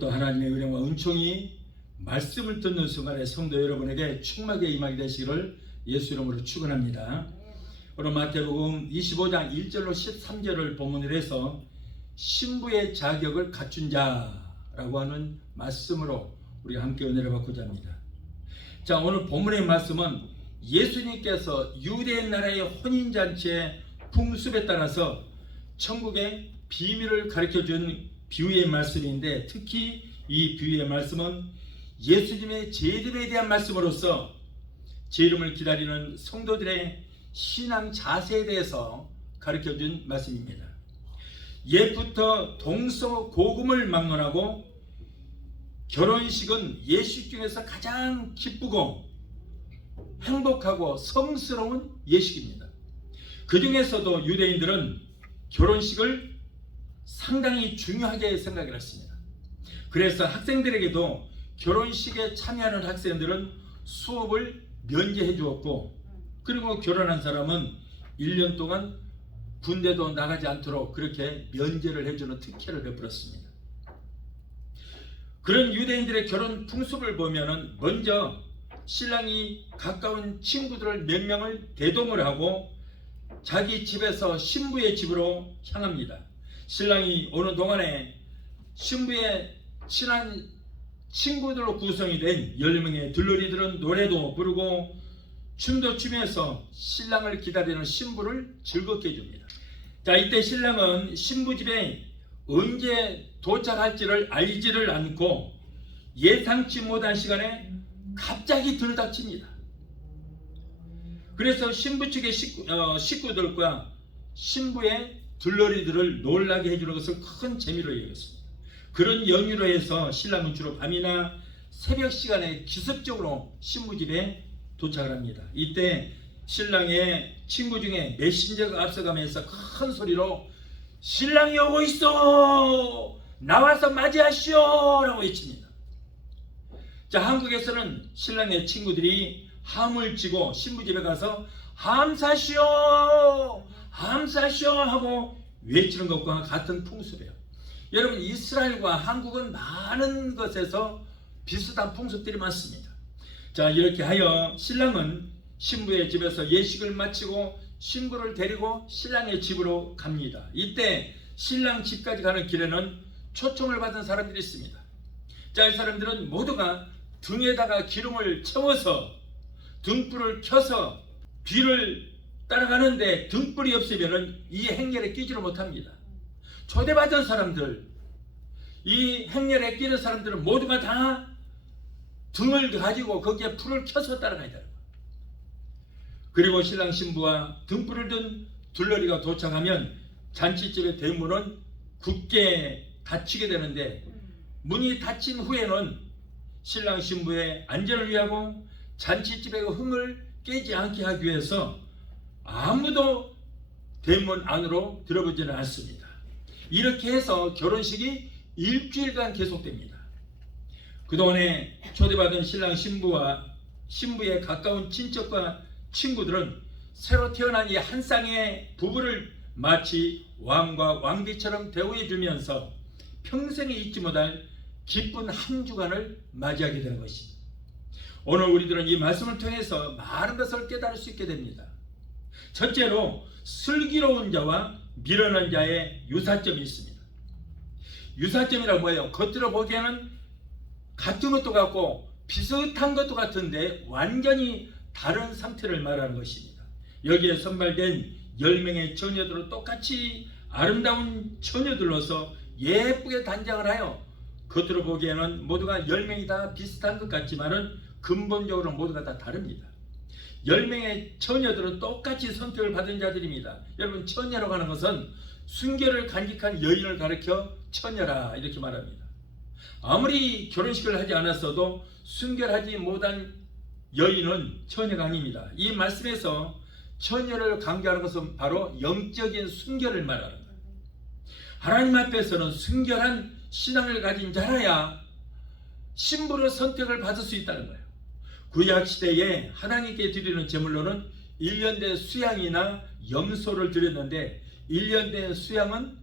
오늘도 하나님의 은혜와 은총이 말씀을 듣는 순간에 성도 여러분에게 충만하게 임하게 되시기를 예수 이름으로 축원합니다. 오늘 마태복음 25장 1절로 13절을 본문으로 해서 신부의 자격을 갖춘 자라고 하는 말씀으로 우리가 함께 은혜를 받고자 합니다. 자, 오늘 본문의 말씀은 예수님께서 유대 나라의 혼인잔치의 풍습에 따라서 천국의 비밀을 가르쳐준 비유의 말씀인데, 특히 이 비유의 말씀은 예수님의 재림에 대한 말씀으로서 재림을 기다리는 성도들의 신앙 자세에 대해서 가르쳐준 말씀입니다. 옛부터 동서고금을 막론하고 결혼식은 예식 중에서 가장 기쁘고 행복하고 성스러운 예식입니다. 그 중에서도 유대인들은 결혼식을 상당히 중요하게 생각을 했습니다. 그래서 학생들에게도 결혼식에 참여하는 학생들은 수업을 면제해 주었고, 그리고 결혼한 사람은 1년 동안 군대도 나가지 않도록 그렇게 면제를 해주는 특혜를 베풀었습니다. 그런 유대인들의 결혼 풍습을 보면은 먼저 신랑이 가까운 친구들을 몇 명을 대동을 하고 자기 집에서 신부의 집으로 향합니다. 신랑이 오는 동안에 신부의 친한 친구들로 구성이 된 10명의 들러리들은 노래도 부르고 춤도 추면서 신랑을 기다리는 신부를 즐겁게 해줍니다. 자, 이때 신랑은 신부 집에 언제 도착할지를 알지를 않고 예상치 못한 시간에 갑자기 들닥칩니다. 그래서 신부 측의 식구들과 신부의 들러리들을 놀라게 해주는 것을 큰 재미로 여겼습니다. 그런 연유로 해서 신랑은 주로 밤이나 새벽 시간에 기습적으로 신부 집에 도착을 합니다. 이때 신랑의 친구 중에 메신저가 앞서가면서 큰 소리로 신랑이 오고 있어! 나와서 맞이하시오! 라고 외칩니다. 자, 한국에서는 신랑의 친구들이 함을 지고 신부 집에 가서 함사시오! 함사시오! 하고 외치는 것과 같은 풍습이에요. 여러분, 이스라엘과 한국은 많은 것에서 비슷한 풍습들이 많습니다. 자, 이렇게 하여 신랑은 신부의 집에서 예식을 마치고 신부를 데리고 신랑의 집으로 갑니다. 이때 신랑 집까지 가는 길에는 초청을 받은 사람들이 있습니다. 자, 이 사람들은 모두가 등에다가 기름을 채워서 등불을 켜서 뒤를 따라가는데 등불이 없으면 이 행렬에 끼지를 못합니다. 초대받은 사람들, 이 행렬에 끼는 사람들은 모두가 다 등을 가지고 거기에 불을 켜서 따라가야 돼요. 그리고 신랑 신부와 등불을 든 둘러리가 도착하면 잔치집의 대문은 굳게 닫히게 되는데, 문이 닫힌 후에는 신랑 신부의 안전을 위하고 잔치집의 흥을 깨지 않게 하기 위해서 아무도 대문 안으로 들어보지는 않습니다. 이렇게 해서 결혼식이 일주일간 계속됩니다. 그동안에 초대받은 신랑 신부와 신부의 가까운 친척과 친구들은 새로 태어난 이 한 쌍의 부부를 마치 왕과 왕비처럼 대우해 주면서 평생에 잊지 못할 기쁜 한 주간을 맞이하게 되는 것입니다. 오늘 우리들은 이 말씀을 통해서 많은 것을 깨달을 수 있게 됩니다. 첫째로 슬기로운 자와 미련한 자의 유사점이 있습니다. 유사점이란 뭐예요? 겉으로 보기에는 같은 것도 같고 비슷한 것도 같은데 완전히 다른 상태를 말하는 것입니다. 여기에 선발된 10명의 처녀들은 똑같이 아름다운 처녀들로서 예쁘게 단장을 하여 겉으로 보기에는 모두가 10명이 다 비슷한 것 같지만은 근본적으로 모두가 다 다릅니다. 10명의 처녀들은 똑같이 선택을 받은 자들입니다. 여러분, 처녀라고 하는 것은 순결을 간직한 여인을 가리켜 처녀라 이렇게 말합니다. 아무리 결혼식을 하지 않았어도 순결하지 못한 여인은 처녀가 아닙니다. 이 말씀에서 처녀를 강조하는 것은 바로 영적인 순결을 말하는 거예요. 하나님 앞에서는 순결한 신앙을 가진 자라야 신부로 선택을 받을 수 있다는 거예요. 구약시대에 하나님께 드리는 제물로는 1년 된 수양이나 염소를 드렸는데, 1년 된 수양은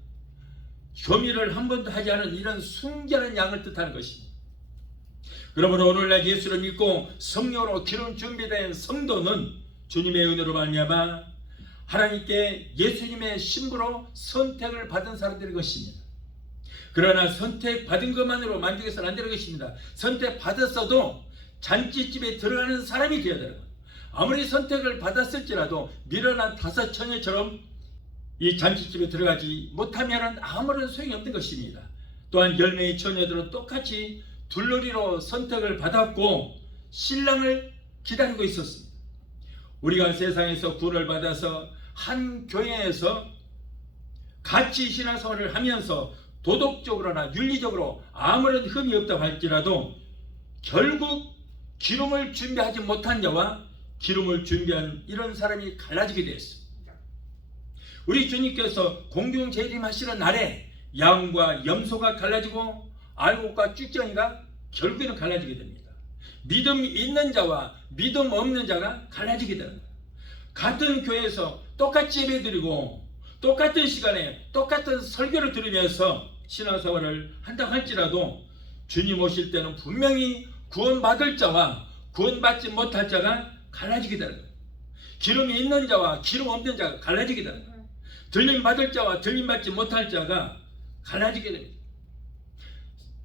교미를 한 번도 하지 않은 이런 순결한 양을 뜻하는 것입니다. 그러므로 오늘날 예수를 믿고 성령으로 기름 준비된 성도는 주님의 은혜로 말미암아 하나님께 예수님의 신부로 선택을 받은 사람들의 것입니다. 그러나 선택받은 것만으로 만족해서는 안 되는 것입니다. 선택받았어도 잔치집에 들어가는 사람이 되어야 되는 거예요. 아무리 선택을 받았을지라도 미련한 다섯 처녀처럼 이 잔치집에 들어가지 못하면 아무런 소용이 없는 것입니다. 또한 10명의 처녀들은 똑같이 둘러리로 선택을 받았고 신랑을 기다리고 있었습니다. 우리가 세상에서 구원을 받아서 한 교회에서 같이 신앙생활을 하면서 도덕적으로나 윤리적으로 아무런 흠이 없다고 할지라도 결국 기름을 준비하지 못한 자와 기름을 준비한 이런 사람이 갈라지게 되었습니다. 우리 주님께서 공중 재림하시는 날에 양과 염소가 갈라지고 알곡과 쭉정이가 결국에는 갈라지게 됩니다. 믿음 있는 자와 믿음 없는 자가 갈라지게 됩니다. 같은 교회에서 똑같이 예배드리고 똑같은 시간에 똑같은 설교를 들으면서 신앙생활을 한다고 할지라도 주님 오실 때는 분명히 구원받을 자와 구원받지 못할 자가 갈라지게 되는 거예요. 기름이 있는 자와 기름 없는 자가 갈라지게 되는 거예요. 들림받을 자와 들림받지 못할 자가 갈라지게 됩니다.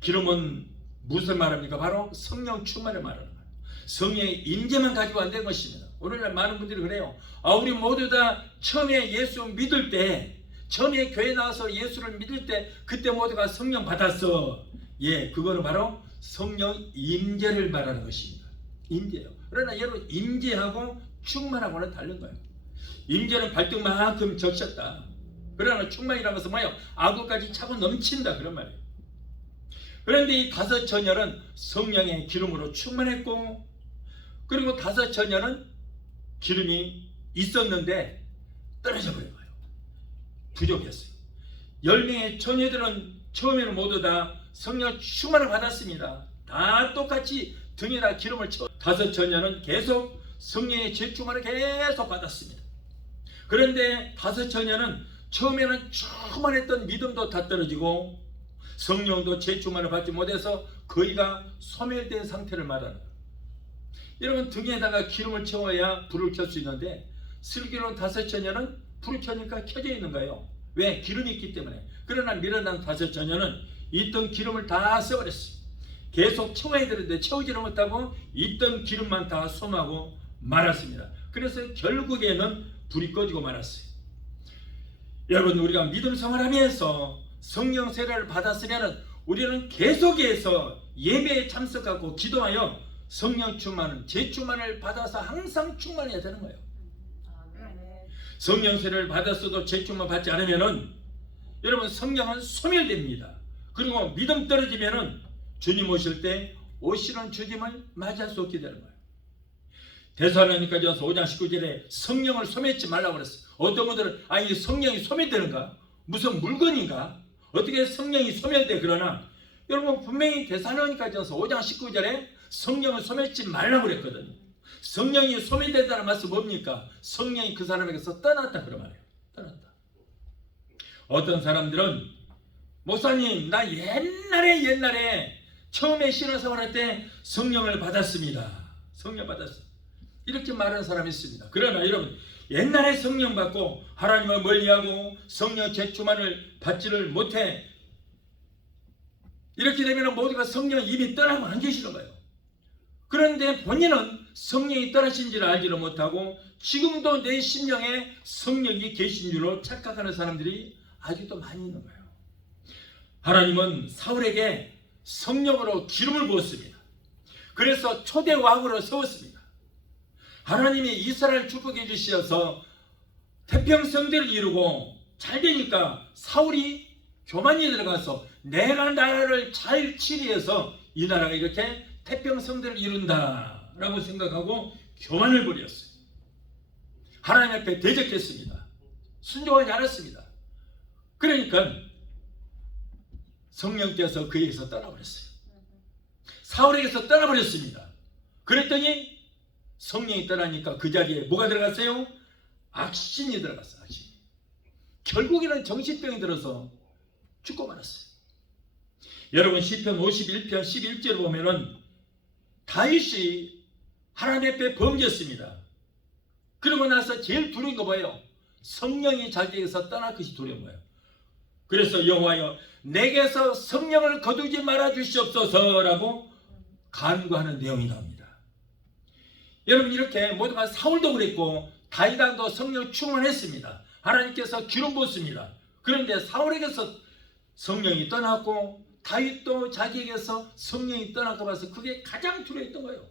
기름은 무슨 말합니까? 바로 성령 충만을 말하는 거예요. 성령의 임재만 가지고 안 되는 것입니다. 오늘날 많은 분들이 그래요. 우리 모두 다 처음에 예수 믿을 때, 처음에 교회 나와서 예수를 믿을 때 그때 모두가 성령 받았어. 예, 그거는 바로 성령 임재를 말하는 것입니다. 임재요. 그러나 여러분 임재하고 충만하고는 다른 거예요. 임재는 발등만큼 적셨다. 그러나 충만이라는 것은 뭐예요? 악어까지 차고 넘친다 그런 말이에요. 그런데 이 다섯 처녀는 성령의 기름으로 충만했고, 그리고 다섯 처녀는 기름이 있었는데 떨어져 버린 거예요. 부족했어요. 10명의 처녀들은 처음에는 모두 다 성령 충만을 받았습니다. 다 똑같이 등에다 기름을 채워. 다섯 처녀는 계속 성령의 재충만을 계속 받았습니다. 그런데 다섯 처녀는 처음에는 충만했던 믿음도 다 떨어지고 성령도 재충만을 받지 못해서 거의가 소멸된 상태를 말하는 거예요. 여러분 등에다가 기름을 채워야 불을 켤 수 있는데 슬기로운 다섯 처녀는 불을 켜니까 켜져 있는 거예요. 왜? 기름이 있기 때문에. 그러나 미련한 다섯 처녀는 있던 기름을 다 써버렸어요. 계속 채워야 되는데 채우지를 못하고 있던 기름만 다 솜하고 말았습니다. 그래서 결국에는 불이 꺼지고 말았어요. 여러분 우리가 믿음 생활하면서 성령 세례를 받았으면 우리는 계속해서 예배에 참석하고 기도하여 성령 충만은 재충만을 받아서 항상 충만해야 되는 거예요. 성령 세례를 받았어도 재충만 받지 않으면은 여러분 성령은 소멸됩니다. 그리고 믿음 떨어지면은 주님 오실 때 오시는 주님을 맞이할 수 없게 되는 거예요. 데살로니가전서 5장 19절에 성령을 소멸치 말라고 그랬어요. 어떤 분들은 이 성령이 소멸되는가? 무슨 물건인가? 어떻게 성령이 소멸돼? 그러나 여러분 분명히 데살로니가전서 5장 19절에 성령을 소멸치 말라고 그랬거든요. 성령이 소멸된다는 말씀 뭡니까? 성령이 그 사람에게서 떠났다 그런 말이에요. 떠났다. 어떤 사람들은 목사님 나 옛날에 처음에 신앙생활할 때 성령을 받았습니다. 성령 받았어요. 이렇게 말하는 사람이 있습니다. 그러나 여러분 옛날에 성령 받고 하나님을 멀리하고 성령 재충만을 받지를 못해 이렇게 되면 모두가 성령 이미 떠나고 안 계시는 거예요. 그런데 본인은 성령이 떠나신지를 알지를 못하고 지금도 내 심령에 성령이 계신 줄로 착각하는 사람들이 아직도 많이 있는 거예요. 하나님은 사울에게 성령으로 기름을 부었습니다. 그래서 초대 왕으로 세웠습니다. 하나님이 이스라엘 축복해 주셔서 태평성대를 이루고 잘 되니까 사울이 교만이 들어가서 내가 나라를 잘 치리해서 이 나라가 이렇게 태평성대를 이룬다 라고 생각하고 교만을 부렸어요. 하나님 앞에 대적했습니다. 순종하지 않았습니다. 그러니까 성령께서 그에게서 떠나버렸어요. 사울에게서 떠나버렸습니다. 그랬더니 성령이 떠나니까 그 자리에 뭐가 들어갔어요? 악신이 들어갔어요. 악신. 결국에는 정신병이 들어서 죽고 말았어요. 여러분 시편 51편 11절 보면은 다윗이 하나님 앞에 범죄했습니다. 그러고 나서 제일 두려운 거 뭐예요? 성령이 자기에게서 떠날 것이 두려운 거예요. 그래서 여호와여 내게서 성령을 거두지 말아 주시옵소서라고 간구하는 내용이 나옵니다. 여러분 이렇게 모두가 사울도 그랬고 다윗 왕도 성령 충만했습니다. 하나님께서 기름 부었습니다. 그런데 사울에게서 성령이 떠났고 다윗도 자기에게서 성령이 떠날까 봐서 그게 가장 두려웠던 거예요.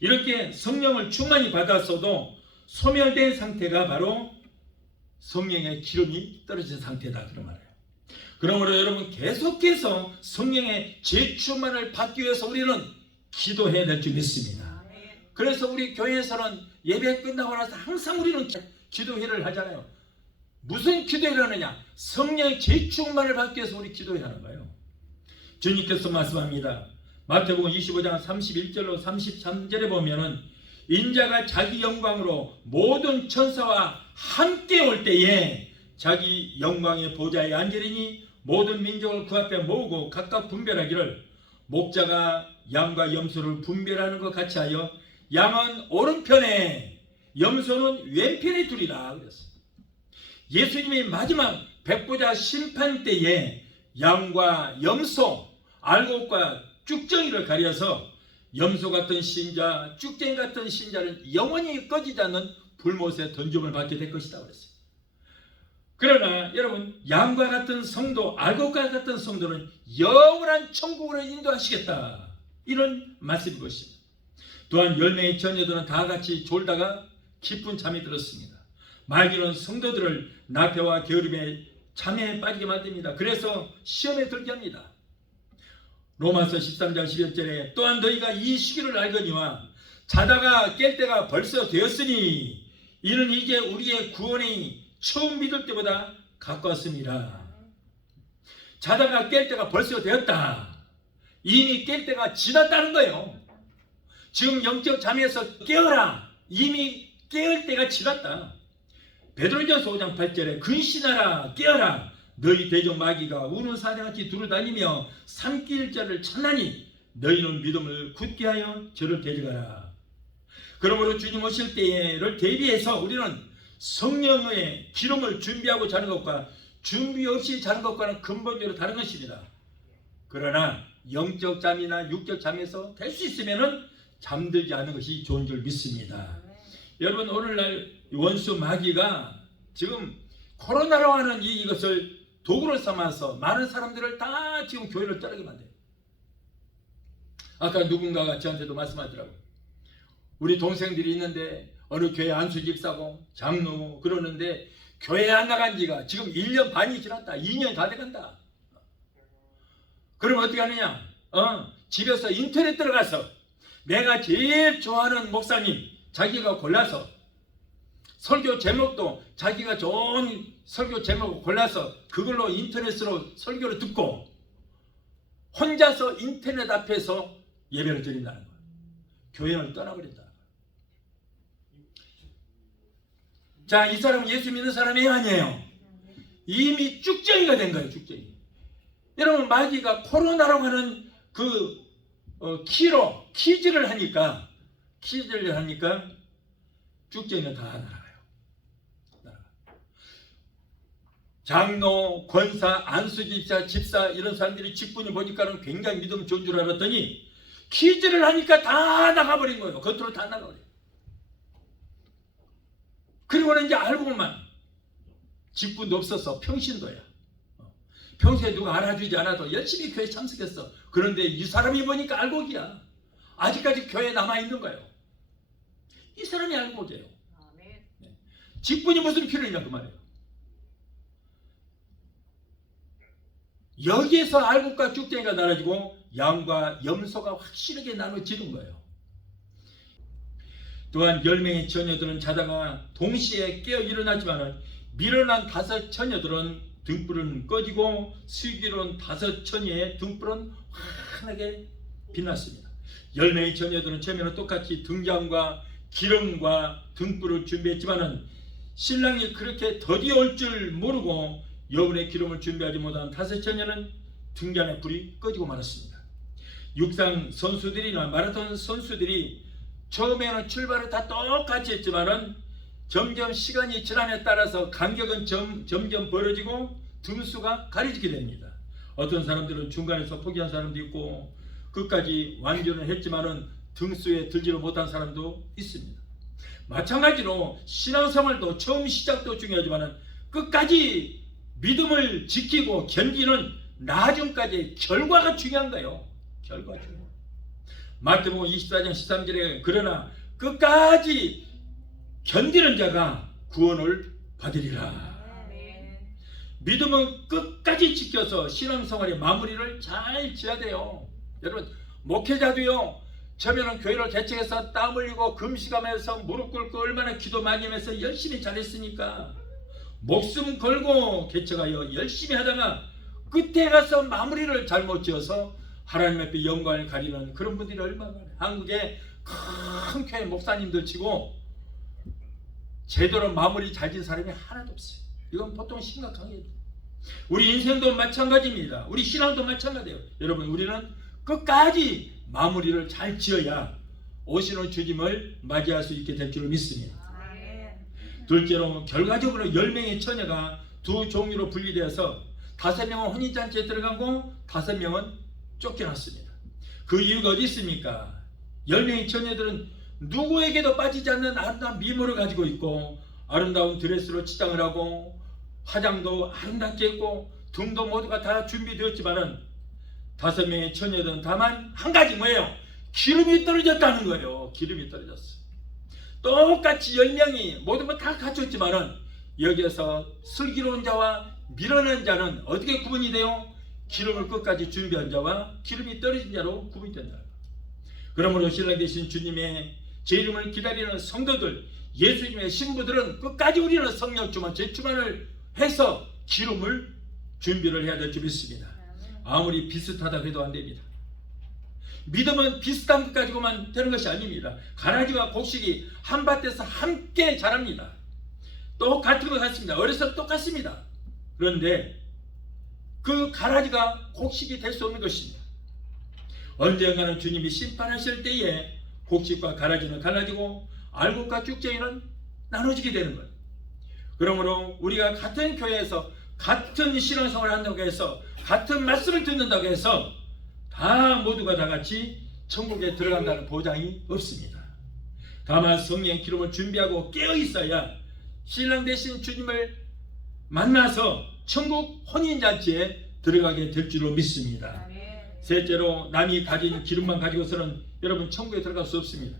이렇게 성령을 충만히 받았어도 소멸된 상태가 바로 성령의 기름이 떨어진 상태다 그런 말이에요. 그러므로 여러분 계속해서 성령의 재충만을 받기 위해서 우리는 기도해야 될 줄 믿습니다. 그래서 우리 교회에서는 예배 끝나고 나서 항상 우리는 기도회를 하잖아요. 무슨 기도회를 하느냐? 성령의 재충만을 받기 위해서 우리 기도회 하는 거예요. 주님께서 말씀합니다. 마태복음 25장 31절로 33절에 보면은 인자가 자기 영광으로 모든 천사와 함께 올 때에 자기 영광의 보좌에 앉으리니 모든 민족을 그 앞에 모으고 각각 분별하기를 목자가 양과 염소를 분별하는 것 같이 하여 양은 오른편에 염소는 왼편에 두리라 그랬어요. 예수님이 마지막 백보자 심판 때에 양과 염소, 알곡과 쭉정이를 가려서 염소 같은 신자, 쭉쟁이 같은 신자는 영원히 꺼지지 않는 불못에 던짐을 받게 될 것이다 그랬어요. 그러나 여러분 양과 같은 성도, 알곡과 같은 성도는 영원한 천국으로 인도하시겠다 이런 말씀인 것입니다. 또한 10명의 처녀들은 다 같이 졸다가 깊은 잠이 들었습니다. 마귀는 성도들을 나태와 게으름에 잠에 빠지게 만듭니다. 그래서 시험에 들게 합니다. 로마서 13장 11절에 또한 너희가 이 시기를 알거니와 자다가 깰 때가 벌써 되었으니 이는 이제 우리의 구원이 처음 믿을 때보다 가까웠습니다. 자다가 깰 때가 벌써 되었다. 이미 깰 때가 지났다는 거예요. 지금 영적 잠에서 깨어라. 이미 깨을 때가 지났다. 베드로전서 5장 8절에 근신하라 깨어라 너희 대적 마귀가 우는 사냥같이 두루다니며 삼킬 자를 찾나니 너희는 믿음을 굳게 하여 저를 데려가라. 그러므로 주님 오실 때를 대비해서 우리는 성령의 기름을 준비하고 자는 것과 준비 없이 자는 것과는 근본적으로 다른 것입니다. 그러나 영적 잠이나 육적 잠에서 될 수 있으면 잠들지 않는 것이 좋은 줄 믿습니다. 여러분 오늘날 원수 마귀가 지금 코로나라고 하는 이것을 도구로 삼아서 많은 사람들을 다 지금 교회를 떠나게 만들어요. 아까 누군가가 저한테도 말씀하더라고요. 우리 동생들이 있는데 어느 교회 안수 집사고 장로 그러는데 교회 안 나간 지가 지금 1년 반이 지났다. 2년이 다 돼간다. 그럼 어떻게 하느냐? 집에서 인터넷 들어가서 내가 제일 좋아하는 목사님 자기가 골라서 설교 제목도 자기가 좋은 설교 제목을 골라서 그걸로 인터넷으로 설교를 듣고 혼자서 인터넷 앞에서 예배를 드린다는 거예요. 교회를 떠나버린다. 자, 이 사람은 예수 믿는 사람이 아니에요. 이미 쭉정이가 된 거예요. 쭉정이. 여러분 마귀가 코로나라고 하는 그 퀴즈를 하니까 쭉정이가 다 날아가요. 장로, 권사, 안수집사, 집사 이런 사람들이 직분이 보니까는 굉장히 믿음 좋은 줄 알았더니 퀴즈를 하니까 다 나가버린 거예요. 겉으로 다 나가버려요. 그리고는 이제 알고 보면 직분도 없어서 평신도야. 평소에 누가 알아주지 않아도 열심히 교회 참석했어. 그런데 이 사람이 보니까 알곡이야. 아직까지 교회에 남아있는 거예요. 이 사람이 알곡이에요. 직분이 무슨 필요 있냐 그 말이에요. 여기에서 알곡과 쭉정이가 나눠지고 양과 염소가 확실하게 나눠지는 거예요. 또한 10명의 처녀들은 자다가 동시에 깨어 일어나지만 밀어난 5 처녀들은 등불은 꺼지고 슬기로운 5 처녀의 등불은 환하게 빛났습니다. 10명의 처녀들은 처음에는 똑같이 등잔과 기름과 등불을 준비했지만 신랑이 그렇게 더디 올 줄 모르고 여분의 기름을 준비하지 못한 다섯 처녀는 등잔에 불이 꺼지고 말았습니다. 육상 선수들이나 마라톤 선수들이 처음에는 출발을 다 똑같이 했지만은 점점 시간이 지남에 따라서 간격은 점점 벌어지고 등수가 가려지게 됩니다. 어떤 사람들은 중간에서 포기한 사람도 있고 끝까지 완주는 했지만은 등수에 들지를 못한 사람도 있습니다. 마찬가지로 신앙생활도 처음 시작도 중요하지만은 끝까지 믿음을 지키고 견디는 나중까지 결과가 중요한 거예요. 결과가 중요해요. 마태복음 24장 13절에 그러나 끝까지 견디는 자가 구원을 받으리라. 믿음은 끝까지 지켜서 신앙생활의 마무리를 잘 지어야 돼요. 여러분 목회자도요, 처음에는 교회를 개척해서 땀 흘리고 금식하면서 무릎 꿇고 얼마나 기도 많이 하면서 열심히 잘했으니까 목숨 걸고 개척하여 열심히 하다가 끝에 가서 마무리를 잘못 지어서 하나님 앞에 영광을 가리는 그런 분들이 얼마나 많아요. 한국에 큰 교회 목사님들 치고 제대로 마무리 잘 지은 사람이 하나도 없어요. 이건 보통 심각한 게 우리 인생도 마찬가지입니다. 우리 신앙도 마찬가지예요. 여러분 우리는 끝까지 마무리를 잘 지어야 오시는 주님을 맞이할 수 있게 될 줄 믿습니다. 둘째로 결과적으로 10명의 처녀가 두 종류로 분리되어서 5명은 혼인잔치에 들어가고 5명은 쫓겨났습니다. 그 이유가 어디 있습니까? 10명의 처녀들은 누구에게도 빠지지 않는 아름다운 미모를 가지고 있고 아름다운 드레스로 치장을 하고 화장도 아름답게 했고 등도 모두가 다 준비되었지만은 5명의 처녀들은 다만 한 가지 뭐예요? 기름이 떨어졌다는 거예요. 기름이 떨어졌어. 똑같이 10명이 모든 거 다 갖췄지만은 여기에서 슬기로운 자와 미련한 자는 어떻게 구분이 돼요? 기름을 끝까지 준비한 자와 기름이 떨어진 자로 구분이 된다. 그러므로 신랑 되신 주님의 제 이름을 기다리는 성도들, 예수님의 신부들은 끝까지 우리는 성령 충만, 재충만을 해서 기름을 준비를 해야 될 줄 믿습니다. 아무리 비슷하다 해도 안 됩니다. 믿음은 비슷한 것 가지고만 되는 것이 아닙니다. 가라지와 곡식이 한 밭에서 함께 자랍니다. 똑같은 것 같습니다. 어려서 똑같습니다. 그런데 그 가라지가 곡식이 될 수 없는 것입니다. 언젠가는 주님이 심판하실 때에 곡식과 가라지는 갈라지고 알곡과 쭉쟁이는 나눠지게 되는 거예요. 그러므로 우리가 같은 교회에서 같은 신앙생활을 한다고 해서 같은 말씀을 듣는다고 해서 다 모두가 다 같이 천국에 들어간다는 보장이 없습니다. 다만 성령의 기름을 준비하고 깨어 있어야 신랑 되신 주님을 만나서 천국 혼인잔치에 들어가게 될 줄로 믿습니다. 셋째로 남이 가진 기름만 가지고서는 여러분 천국에 들어갈 수 없습니다.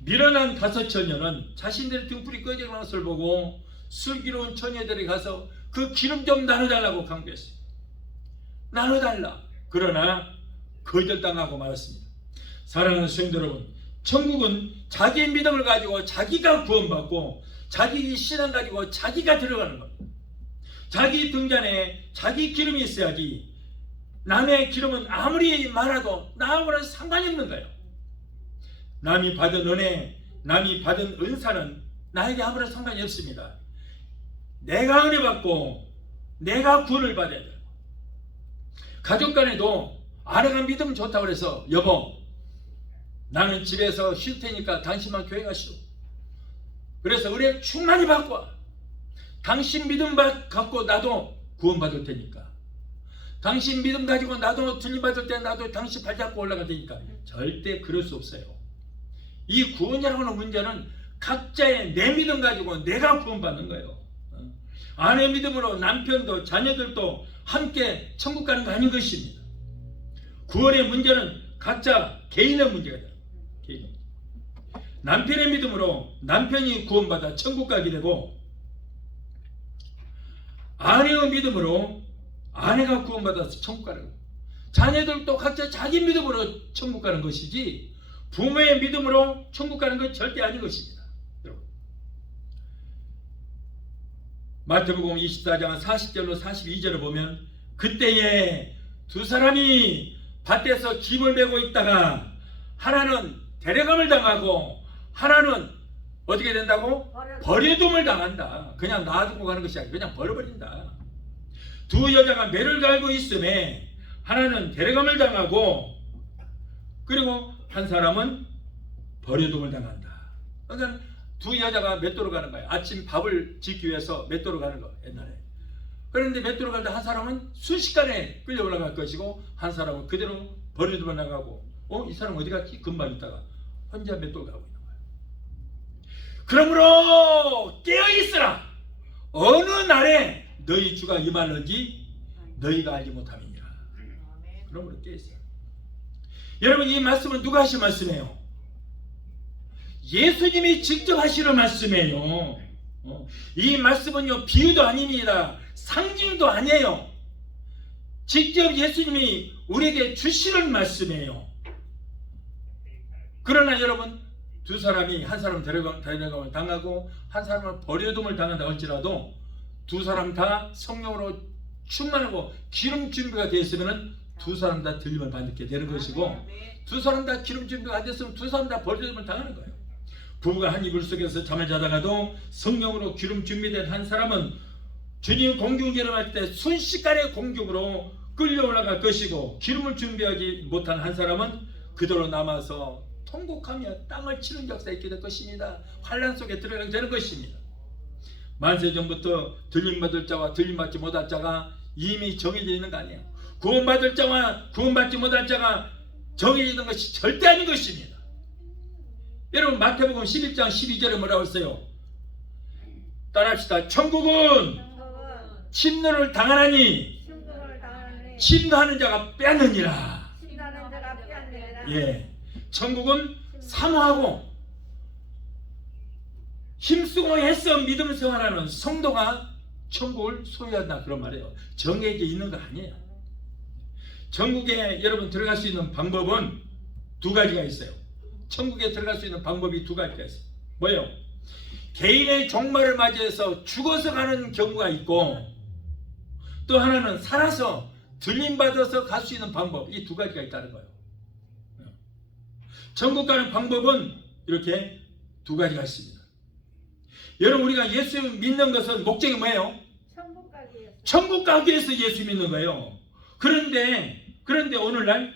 미련한 5 처녀는 자신들의 등불이 꺼져 가는 것을 보고 슬기로운 처녀들이 가서 그 기름 좀 나눠달라고 강조했어요. 나눠달라. 그러나 거절당하고 말았습니다. 사랑하는 성도 여러분, 천국은 자기의 믿음을 가지고 자기가 구원받고 자기 신앙 가지고 자기가 들어가는 겁니다. 자기 등잔에 자기 기름이 있어야지 남의 기름은 아무리 많아도 나하고는 상관이 없는 거예요. 남이 받은 은혜, 남이 받은 은사는 나에게 아무런 상관이 없습니다. 내가 은혜 받고 내가 구원을 받아야 돼요. 가족 간에도 아내가 믿으면 좋다고 그래서 여보 나는 집에서 쉴 테니까 당신만 교회 가시오. 그래서 은혜 충만히 받고 와. 당신 믿음 갖고 나도 구원 받을 테니까. 당신 믿음 가지고 나도 들림 받을 때 나도 당신 발잡고 올라갈 테니까. 절대 그럴 수 없어요. 이 구원이라고 하는 문제는 각자의 내 믿음 가지고 내가 구원받는 거예요. 아내 믿음으로 남편도 자녀들도 함께 천국 가는 거 아닌 것입니다. 구원의 문제는 각자 개인의 문제가 돼요. 개인의 문제. 남편의 믿음으로 남편이 구원받아 천국 가게 되고 아내의 믿음으로 아내가 구원받아서 천국 가는 거예요. 자녀들도 각자 자기 믿음으로 천국 가는 것이지 부모의 믿음으로 천국 가는 건 절대 아닌 것입니다. 여러분. 마태복음 24장 40절로 42절을 보면 그때에 두 사람이 밭에서 짐을 메고 있다가 하나는 데려감을 당하고 하나는 어떻게 된다고? 버려둠을 당한다. 그냥 놔두고 가는 것이 아니라 그냥 버려버린다. 두 여자가 매를 갈고 있음에 하나는 데려감을 당하고 그리고 한 사람은 버려둠을 당한다. 그러니까 두 여자가 맷돌을 가는 거예요. 아침 밥을 짓기 위해서 맷돌을 가는 거 옛날에. 그런데 맷돌을 갈 때 한 사람은 순식간에 끌려 올라갈 것이고 한 사람은 그대로 버려둠을 나가고 이 사람 어디 갔지? 금방 있다가 혼자 맷돌 가고 있는 거예요. 그러므로 깨어있으라. 어느 날에 너희 주가 임하는지 너희가 알지 못함이니라. 그러므로 깨어있으라. 여러분, 이 말씀은 누가 하신 말씀이에요? 예수님이 직접 하시는 말씀이에요. 이 말씀은요, 비유도 아닙니다. 상징도 아니에요. 직접 예수님이 우리에게 주시는 말씀이에요. 그러나 여러분, 두 사람이 한 사람은 데려감을 당하고 한 사람은 버려둠을 당한다 할지라도 두 사람 다 성령으로 충만하고 기름 준비가 되어 있으면 두 사람 다 들림을 받게 되는 것이고, 두 사람 다 기름 준비가 안 됐으면 두 사람 다 버려둠을 당하는 거예요. 부부가 한 이불 속에서 잠을 자다가도 성령으로 기름 준비된 한 사람은 주님 공중제를 할 때 순식간에 공중으로 끌려 올라갈 것이고, 기름을 준비하지 못한 한 사람은 그대로 남아서 통곡하며 땅을 치는 역사가 있게 될 것입니다. 환난 속에 들어가게 되는 것입니다. 만세전부터 들림받을 자와 들림받지 못할 자가 이미 정해져 있는 거 아니에요. 구원받을 자와 구원받지 못할 자가 정해져 있는 것이 절대 아닌 것입니다. 여러분, 마태복음 11장 12절에 뭐라고 했어요? 따라합시다. 천국은 침노를 당하나니 침노하는 자가 빼앗느니라. 예, 천국은 사모하고 힘쓰고 애써 믿음 생활하는 성도가 천국을 소유한다, 그런 말이에요. 정해져 있는 거 아니에요. 천국에 여러분 들어갈 수 있는 방법은 두 가지가 있어요. 천국에 들어갈 수 있는 방법이 두 가지가 있어요. 뭐예요? 개인의 종말을 맞이해서 죽어서 가는 경우가 있고, 또 하나는 살아서 들림받아서 갈 수 있는 방법, 이 두 가지가 있다는 거예요. 천국 가는 방법은 이렇게 두 가지가 있습니다. 여러분, 우리가 예수 믿는 것은 목적이 뭐예요? 천국 가기 위해서 예수 믿는 거예요. 그런데 오늘날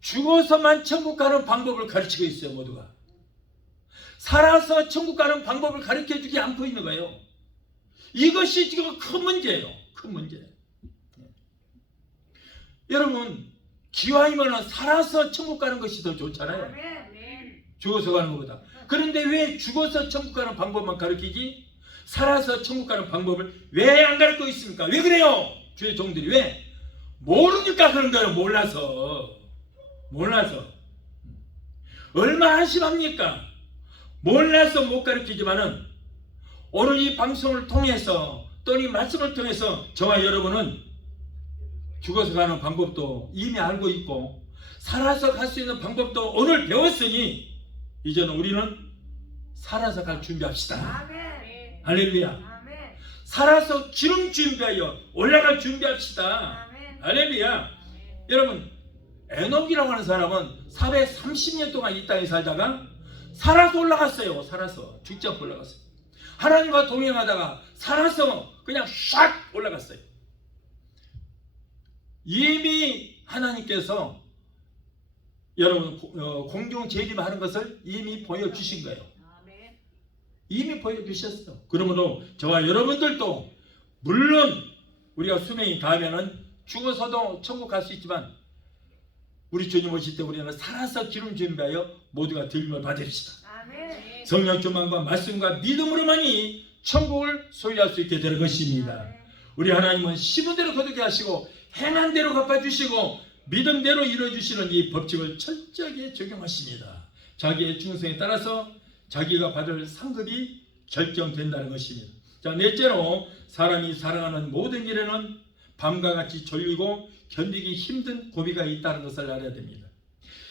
죽어서만 천국 가는 방법을 가르치고 있어요. 모두가 살아서 천국 가는 방법을 가르쳐주지 않고 있는 거예요. 이것이 지금 큰 문제예요. 큰 문제. 여러분, 기왕이면 살아서 천국 가는 것이 더 좋잖아요. 죽어서 가는 것보다. 그런데 왜 죽어서 천국 가는 방법만 가르치지 살아서 천국 가는 방법을 왜 안 가르치고 있습니까? 왜 그래요? 주의 종들이 왜? 모르니까 그런 거예요. 몰라서. 얼마나 한심합니까? 몰라서 못 가르치지만은 오늘 이 방송을 통해서 또 이 말씀을 통해서 저와 여러분은 죽어서 가는 방법도 이미 알고 있고 살아서 갈 수 있는 방법도 오늘 배웠으니 이제는 우리는 살아서 갈 준비합시다. 아멘. 할렐루야. 아멘. 살아서 기름 준비하여 올라갈 준비합시다. 아멘. 할렐루야. 아멘. 여러분, 에녹이라고 하는 사람은 430년 동안 이 땅에 살다가 살아서 올라갔어요. 살아서 죽지 않고 올라갔어요. 하나님과 동행하다가 살아서 그냥 샥 올라갔어요. 이미 하나님께서 여러분 공중 재림하는 것을 이미 보여주신 거예요. 이미 보여주셨어요. 그러므로 저와 여러분들도 물론 우리가 수명이 닿으면 죽어서도 천국 갈 수 있지만 우리 주님 오실 때 우리는 살아서 기름 준비하여 모두가 들림을 받읍시다. 아멘. 성령 충만과 말씀과 믿음으로만이 천국을 소유할 수 있게 될 것입니다. 아멘. 우리 하나님은 심은 대로 거두게 하시고 행한 대로 갚아주시고 믿음대로 이루어주시는 이 법칙을 철저하게 적용하십니다. 자기의 충성에 따라서 자기가 받을 상급이 결정된다는 것입니다. 자, 넷째로 사람이 살아가는 모든 일에는 밤과 같이 졸리고 견디기 힘든 고비가 있다는 것을 알아야 됩니다.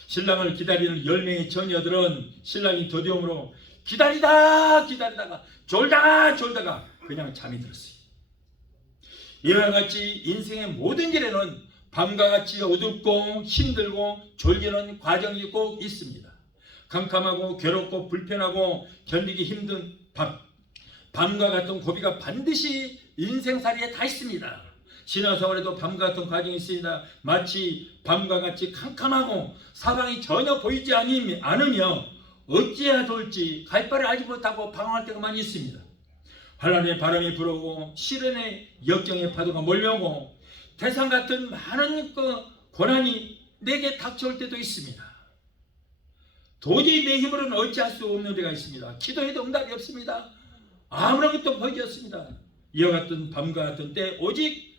신랑을 기다리는 10명의 처녀들은 신랑이 더디움으로 기다리다가 졸다가 그냥 잠이 들었어요. 이와 같이 인생의 모든 길에는 밤과 같이 어둡고 힘들고 졸리는 과정이 꼭 있습니다. 캄캄하고 괴롭고 불편하고 견디기 힘든 밤과 같은 고비가 반드시 인생살이에 다 있습니다. 지나서 올해도 밤과 같은 과정이 있습니다. 마치 밤과 같이 캄캄하고 사방이 전혀 보이지 않으며 어찌해야 좋을지 갈 바를 알지 못하고 방황할 때가 많이 있습니다. 환란의 바람이 불어오고 시련의 역경의 파도가 몰려오고 태산 같은 많은 고난이 내게 닥쳐올 때도 있습니다. 도저히 내 힘으로는 어찌할 수 없는 때가 있습니다. 기도해도 응답이 없습니다. 아무런 것도 보이지 않습니다. 이와 같은 밤과 같은 때 오직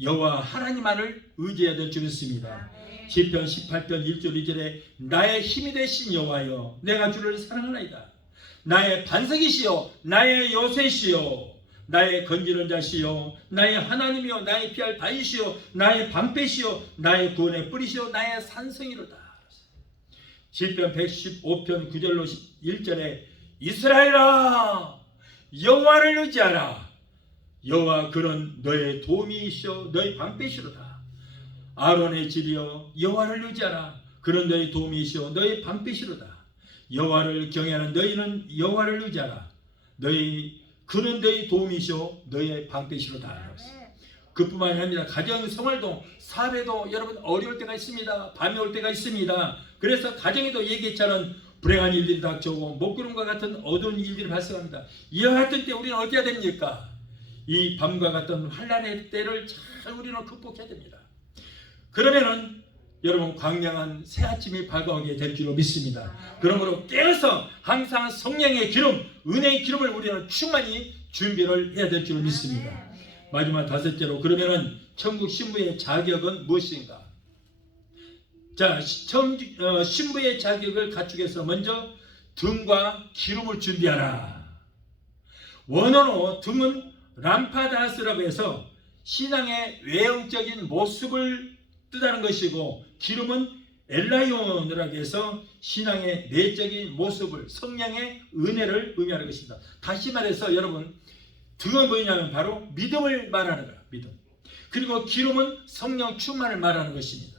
여호와 하나님만을 의지해야 될 줄 믿습니다. 시편 18편 1절 2절에 나의 힘이 되신 여호와여 내가 주를 사랑하나이다. 나의 반석이시여 나의 요새시여 나의 건지는 자시여 나의 하나님이여 나의 피할 바위시여 나의 방패시여 나의 구원의 뿌리시여 나의 산성이로다. 시편 115편 9절로 1절에 이스라엘아 여호와를 의지하라. 여호와 그는 너의 도움이시여 너의 방패시로다. 아론의 집이여 여호와를 의지하라. 그는 너의 도움이시여 너의 방패시로다. 여호와를 경외하는 너희는 여호와를 의지하라. 그는 너희 도움이시여 너의 방패시로다. 그뿐만이 아니라 가정 생활도 사회도 여러분 어려울 때가 있습니다. 밤이 올 때가 있습니다. 그래서 가정에도 예기치 않은 불행한 일들이 닥쳐오고 먹구름과 같은 어두운 일들이 발생합니다. 이와 같은 때 우리는 어떻게 해야 됩니까? 이 밤과 같은 환란의 때를 잘 우리는 극복해야 됩니다. 그러면은 여러분 광명한 새 아침이 밝아오게 될 줄로 믿습니다. 그러므로 깨어서 항상 성령의 기름, 은혜의 기름을 우리는 충만히 준비를 해야 될 줄로 믿습니다. 마지막 다섯째로 그러면은 천국 신부의 자격은 무엇인가? 자, 신부의 자격을 갖추기 위해서 먼저 등과 기름을 준비하라. 원어로 등은 람파다스라고 해서 신앙의 외형적인 모습을 뜻하는 것이고 기름은 엘라이온이라고 해서 신앙의 내적인 모습을 성령의 은혜를 의미하는 것입니다. 다시 말해서 여러분 등은 뭐냐면 바로 믿음을 말하는 거예요. 믿음. 그리고 기름은 성령 충만을 말하는 것입니다.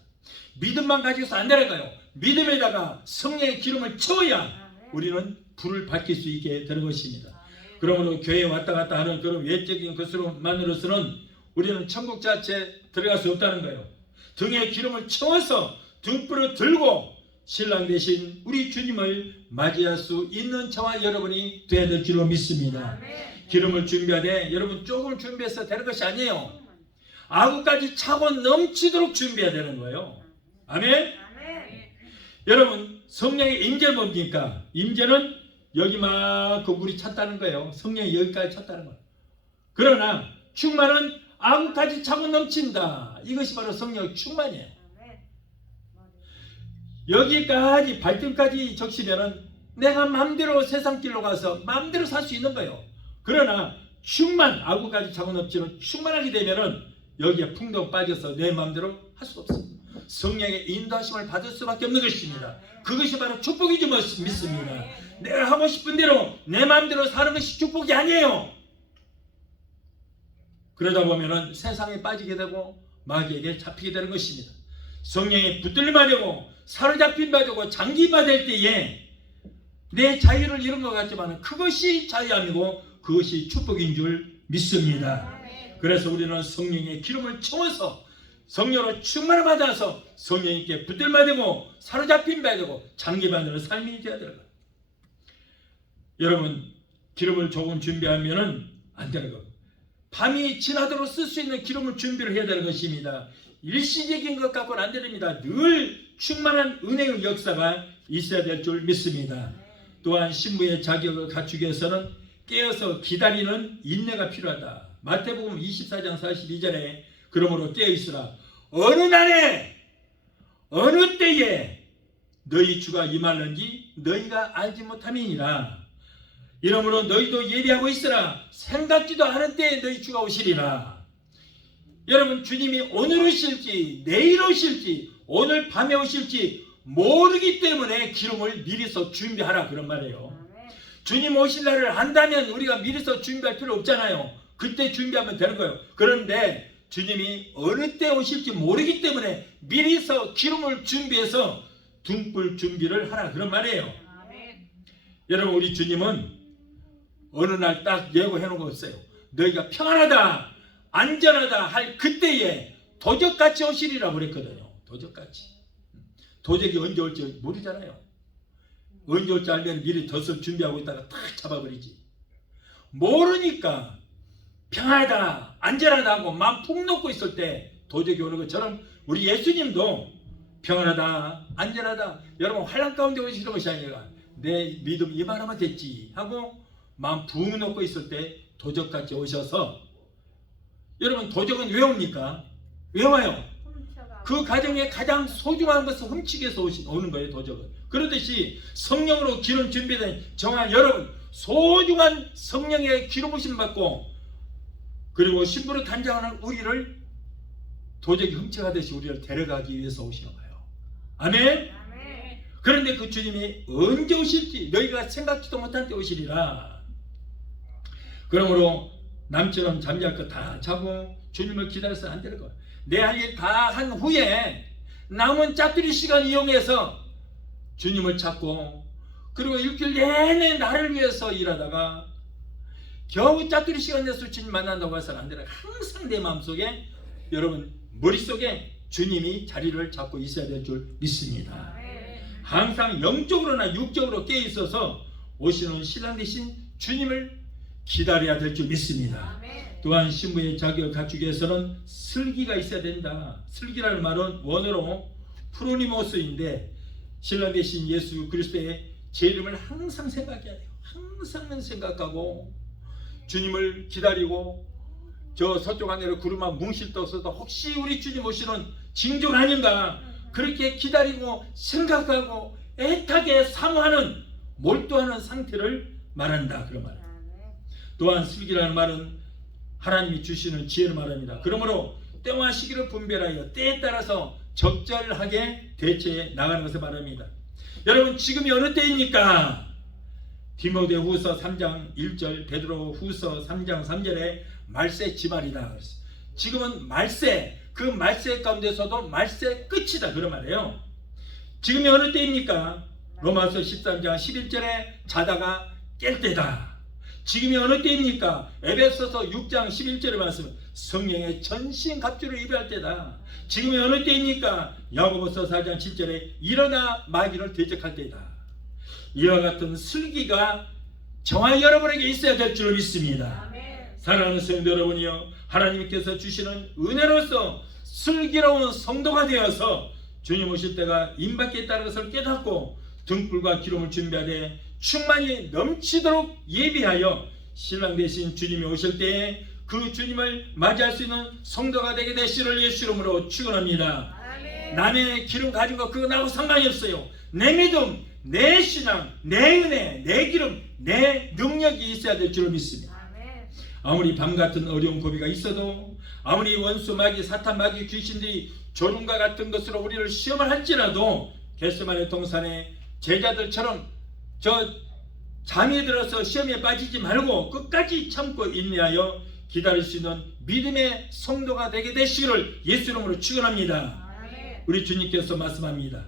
믿음만 가지고서 안 되는 거예요. 믿음에다가 성령의 기름을 채워야 우리는 불을 밝힐 수 있게 되는 것입니다. 그러므로 교회에 왔다 갔다 하는 그런 외적인 것으로만으로서는 우리는 천국 자체에 들어갈 수 없다는 거예요. 등에 기름을 채워서 등불을 들고 신랑 되신 우리 주님을 맞이할 수 있는 저와 여러분이 되어야 될 줄로 믿습니다. 기름을 준비하되 여러분 조금 준비해서 되는 것이 아니에요. 아구까지 차고 넘치도록 준비해야 되는 거예요. 아멘? 여러분 성령의 임재는 뭡니까? 임재는 여기만큼 물이 찼다는 거예요. 성령이 여기까지 찼다는 거예요. 그러나 충만은 아구까지 차고 넘친다. 이것이 바로 성령 충만이에요. 여기까지 발등까지 적시면은 내가 마음대로 세상 길로 가서 마음대로 살 수 있는 거예요. 그러나 충만, 아구까지 차고 넘치는 충만하게 되면은 여기에 풍덩 빠져서 내 마음대로 할 수 없어요. 성령의 인도하심을 받을 수밖에 없는 것입니다. 그것이 바로 축복이지 믿습니다. 내가 하고 싶은 대로 내 마음대로 사는 것이 축복이 아니에요. 그러다 보면은 세상에 빠지게 되고 마귀에게 잡히게 되는 것입니다. 성령에 붙들림만 되고 사로잡힌 바 되고 장기바 될 때에 내 자유를 잃은 것 같지만 그것이 자유함이고 그것이 축복인 줄 믿습니다. 그래서 우리는 성령의 기름을 채워서 성령으로 충만을 받아서 성령님께 붙들만 되고 사로잡힌 바 되고 장기바 되는 삶이 되어야 되는 거예요. 여러분 기름을 조금 준비하면 안 되는 거예요. 밤이 지나도록 쓸 수 있는 기름을 준비를 해야 되는 것입니다. 일시적인 것 갖고는 안 됩니다. 늘 충만한 은혜의 역사가 있어야 될 줄 믿습니다. 또한 신부의 자격을 갖추기 위해서는 깨어서 기다리는 인내가 필요하다. 마태복음 24장 42절에 그러므로 깨어있으라. 어느 날에 어느 때에 너희 주가 임하는지 너희가 알지 못함이니라. 이러므로 너희도 예비하고 있으라. 생각지도 않은 때에 너희 주가 오시리라. 여러분 주님이 오늘 오실지 내일 오실지 오늘 밤에 오실지 모르기 때문에 기름을 미리서 준비하라 그런 말이에요. 주님 오실 날을 안다면 우리가 미리서 준비할 필요 없잖아요. 그때 준비하면 되는 거예요. 그런데 주님이 어느 때 오실지 모르기 때문에 미리서 기름을 준비해서 등불 준비를 하라 그런 말이에요. 여러분 우리 주님은 어느 날 딱 예고해 놓은 거 없어요. 너희가 평안하다 안전하다 할 그때에 도적같이 오시리라고 그랬거든요. 도적같이. 도적이 언제 올지 모르잖아요. 언제 올지 알면 미리 덫을 준비하고 있다가 탁 잡아버리지. 모르니까 평안하다 안전하다 하고 마음 푹 놓고 있을 때 도적이 오는 것처럼 우리 예수님도 평안하다 안전하다 여러분 환난 가운데 오시는 것이 아니라 내 믿음 이만하면 됐지 하고 마음 푹 놓고 있을 때 도적같이 오셔서 여러분 도적은 왜 옵니까? 왜 와요? 그 가정에 가장 소중한 것을 훔치기 위해서 오는 거예요. 도적은. 그렇듯이 성령으로 기름 준비된 저와 여러분 소중한 성령의 기름 부심 받고 그리고 신부로 단장하는 우리를 도적이 훔쳐가듯이 우리를 데려가기 위해서 오시는 거예요. 아멘? 그런데 그 주님이 언제 오실지 너희가 생각지도 못할 때 오시리라. 그러므로 남처럼 잠잘 거 다 자고 주님을 기다려서 안 되는 거예요. 내 할 일 다 한 후에 남은 짜투리 시간 이용해서 주님을 찾고 그리고 일주일 내내 나를 위해서 일하다가 겨우 짜투리 시간 내서 주님 만난다고 해서는 안 되나. 항상 내 마음속에 여러분 머릿속에 주님이 자리를 잡고 있어야 될 줄 믿습니다. 항상 영적으로나 육적으로 깨어 있어서 오시는 신랑 되신 주님을 기다려야 될 줄 믿습니다. 또한 신부의 자격을 갖추기 위해서는 슬기가 있어야 된다. 슬기라는 말은 원어로 프로니모스인데 신랑 되신 예수 그리스도의 제 이름을 항상 생각해야 돼요. 항상 생각하고 주님을 기다리고 저 서쪽 하늘에 구름만 뭉실 떠서도 혹시 우리 주님 오시는 징조가 아닌가 그렇게 기다리고 생각하고 애타게 사모하는 몰두하는 상태를 말한다. 그런 말. 또한 슬기라는 말은 하나님이 주시는 지혜를 말합니다. 그러므로 때와 시기를 분별하여 때에 따라서 적절하게 대처해 나가는 것을 말합니다. 여러분 지금이 어느 때입니까? 디모데후서 3장 1절 베드로후서 3장 3절에 말세 지말이다. 지금은 말세 그 말세 가운데서도 말세 끝이다 그런 말이에요. 지금이 어느 때입니까? 로마서 13장 11절에 자다가 깰 때다. 지금이 어느 때입니까? 에베소서 6장 11절의 말씀 성령의 전신 갑주를 입을 때다. 지금이 어느 때입니까? 야고보서 4장 7절에 일어나 마귀를 대적할 때다. 이와 같은 슬기가 저와 여러분에게 있어야 될 줄 믿습니다. 사랑하는 성도 여러분이요 하나님께서 주시는 은혜로서 슬기로운 성도가 되어서 주님 오실 때가 임박했다는 것을 깨닫고 등불과 기름을 준비하되 충만히 넘치도록 예비하여 신랑 되신 주님이 오실 때에 그 주님을 맞이할 수 있는 성도가 되게 되시를 예수 이름으로 축원합니다. 남의 기름 가진 거 그거 나하고 상관이 없어요. 내 믿음, 내 신앙, 내 은혜, 내 기름, 내 능력이 있어야 될 줄 믿습니다. 아무리 밤같은 어려운 고비가 있어도 아무리 원수 마귀 사탄 마귀 귀신들이 조lum과 같은 것으로 우리를 시험을 할지라도 겟세마네 동산의 제자들처럼 저 잠이 들어서 시험에 빠지지 말고 끝까지 참고 인내하여 기다릴 수 있는 믿음의 성도가 되게 되시기를 예수 이름으로 축원합니다. 우리 주님께서 말씀합니다.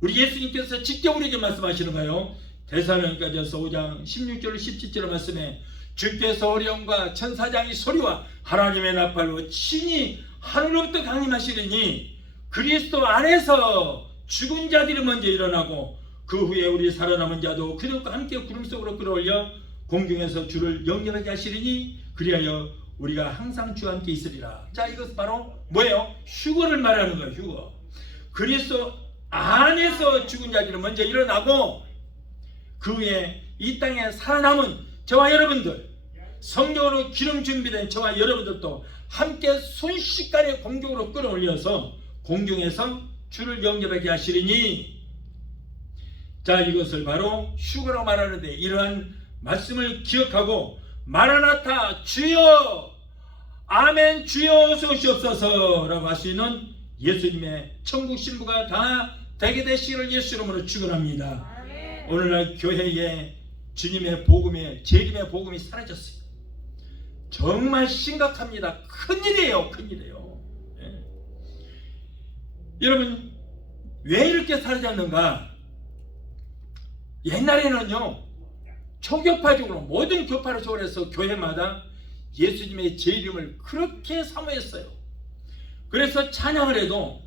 우리 예수님께서 직접 우리에게 말씀하시는가요? 데살로니가전서 5장 16절 17절 말씀에 주께서 어려움과 천사장의 소리와 하나님의 나팔로 친히 하늘로부터 강림하시리니 그리스도 안에서 죽은 자들이 먼저 일어나고 그 후에 우리 살아남은 자도 그들과 함께 구름 속으로 끌어올려 공중에서 주를 영접하게 하시리니 그리하여 우리가 항상 주와 함께 있으리라. 자, 이것은 바로 뭐예요? 휴거를 말하는 거예요. 휴거. 그리스도 안에서 죽은 자들은 먼저 일어나고 그 후에 이 땅에 살아남은 저와 여러분들 성령으로 기름 준비된 저와 여러분들도 함께 순식간에 공중으로 끌어올려서 공중에서 주를 영접하게 하시리니 자, 이것을 바로 휴거라고 말하는데 이러한 말씀을 기억하고 마라나타 주여 아멘 주여 어서 오시옵소서 라고 할 수 있는 예수님의 천국 신부가 다 되게 되시기를 예수 이름으로 축원합니다. 오늘날 교회에 주님의 복음에 재림의 복음이 사라졌어요. 정말 심각합니다. 큰일이에요. 큰일이에요. 예. 여러분 왜 이렇게 사라졌는가? 옛날에는요 초교파적으로 모든 교파를 초월해서 교회마다 예수님의 제 이름을 그렇게 사모했어요. 그래서 찬양을 해도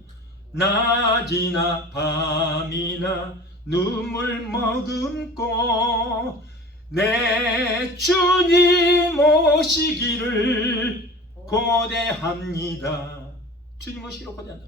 낮이나 밤이나 눈물 머금고 내 주님 오시기를 고대합니다. 주님 오시기를 고대한다.